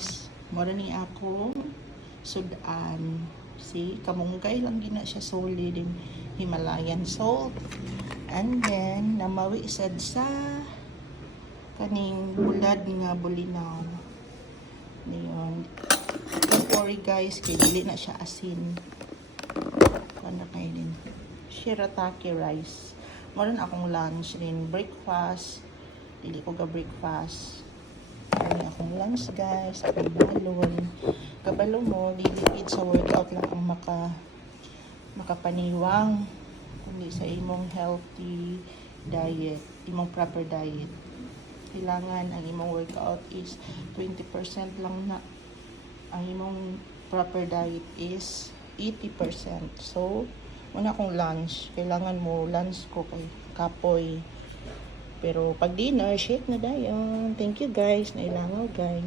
guys, mura ni ako sudan. See, kamunggay lang gina siya, solid in Himalayan salt. And then namawi sad sa kaning bulad nga bulinaw. Niyon. Don't worry guys, kay dili na siya asin. Ano kayo din? Shirataki rice. Meron akong lunch din, breakfast. Dili ko ga breakfast. Ano akong lunch guys, akong balon. Kabalo mo, dili sa workout lang ang makapaniwang. Kundi sa imong healthy diet, imong proper diet. Kailangan ang imong workout is 20% lang na. Ang imong proper diet is 80%. So, muna akong lunch. Kailangan mo lunch ko kay kapoy. Pero pag dinner, shake na dayon. Thank you guys. Nailangaw guys.